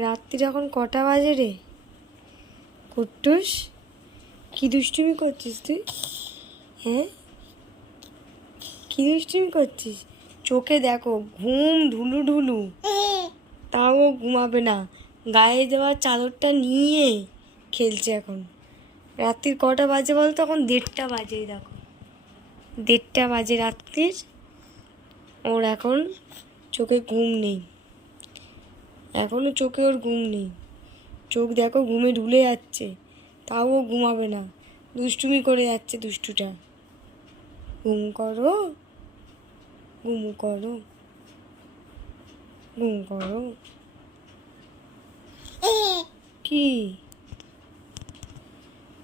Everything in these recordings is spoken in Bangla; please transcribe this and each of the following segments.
রাত্রি এখন কটা বাজে রে? কুট্টুস কি দুষ্টুমি করছিস তুই? হ্যাঁ? কি দুষ্টুমি করছিস? চোখে দেখো ঘুম ঢুলু ঢুলু তাও ঘুমাবে না। গায়ে দেওয়া চাদরটা নিয়ে খেলছে এখন। রাত্রির কটা বাজে বলতো? এখন দেড়টা বাজে দেখো। দেড়টা বাজে রাত্রির। ওর এখন চোখে ঘুম নেই। এখনও চোখে ওর ঘুম নেই। চোখ দেখো ঘুমে ঢুলে যাচ্ছে, তাও ও ঘুমাবে না। দুষ্টুমি করে যাচ্ছে দুষ্টুটা। ঘুম করো ঘুম করো ঘুম করো। কি?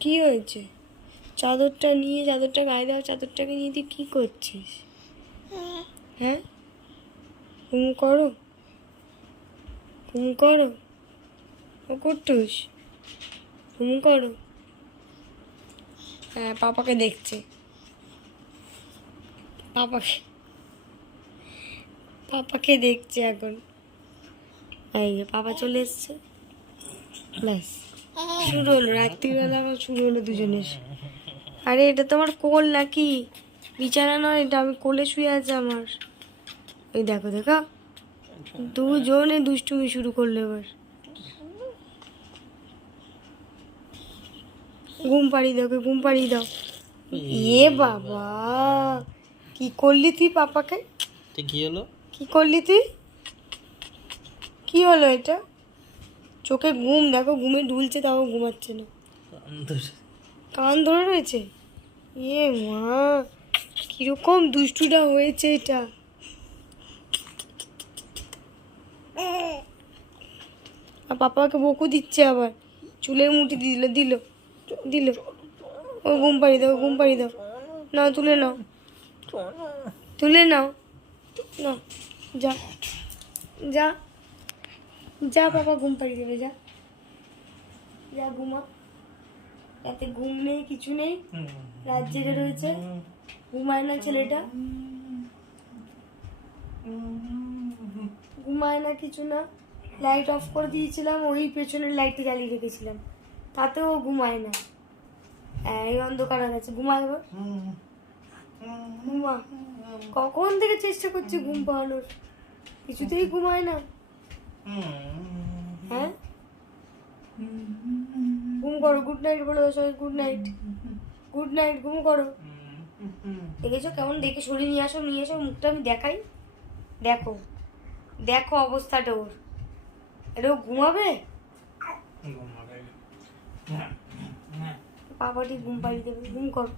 কি হয়েছে? চাদরটা নিয়ে, চাদরটা গায়ে দেওয়া চাদরটাকে নিয়ে তুই কী করছিস? হ্যাঁ? ঘুম করো। ঘুম করো। ও কুট্টুস, ঘুম করো। হ্যাঁ পাপাকে দেখছে। পাপাকে পাপাকে দেখছে এখন। এই পাপা চলে এসছে। ব্যাস, শুরু হলো। রাত্রিবেলা আবার শুরু হলো দুজনের। আরে, এটা তোমার কোল নাকি? বিছানা নয় এটা আমি কোলে শুয়ে আছে আমার। এই দেখো দেখো। দুজনে দুষ্টুমি শুরু করল এবার। ঘুম পাড়িয়ে দাও ঘুম পাড়িয়ে দাও। এ বাবা। কি করলি তুই পাপাকে? কি হলো? কি করলি তুই? কি হলো এটা? চোখে ঘুম দেখো ঘুমে ঢুলছে তাও ঘুমাচ্ছে না। কান ধরে রয়েছে? এ মা। কীরকম দুষ্টুটা হয়েছে এটা? আর পাপাকে বকু দিচ্ছে আবার। চুলের মুঠি দিল দিল দিল। ও ঘুম পাড়ি দাও ঘুম পাড়ি দাও। নাও তুলে নাও। তুলে নাও। না যা। যা। যা বাবা ঘুম পাড়িয়ে দেবে যা। যা ঘুমা রাতে ঘুম নেই কিছু নেই। রাত জেগে রয়েছে। ঘুমায় না ছেলেটা? ঘুমায় না কিছু না লাইট অফ করে দিয়েছিলাম ওই পেছনের লাইটটা জ্বালিয়ে রেখেছিলাম। তাতেও ঘুমায় না হ্যাঁ, এই অন্ধকার হয়ে গেছে ঘুমায় এবার। ঘুমা। কখন থেকে চেষ্টা করছি ঘুম পাওয়ানোর? কিছুতেই ঘুমায় না হ্যাঁ? ঘুম করো গুড নাইট বলে সবাই গুড নাইট গুড নাইট ঘুম করো। দেখেছ? কেমন দেখে সরিয়ে নিয়ে আসো নিয়ে এসো মুখটা আমি দেখাই। দেখো দেখো অবস্থাটা ওর। এটা ও ঘুমাবে? বাবাটি ঘুম পাড়িয়ে দেবে ঘুম করো।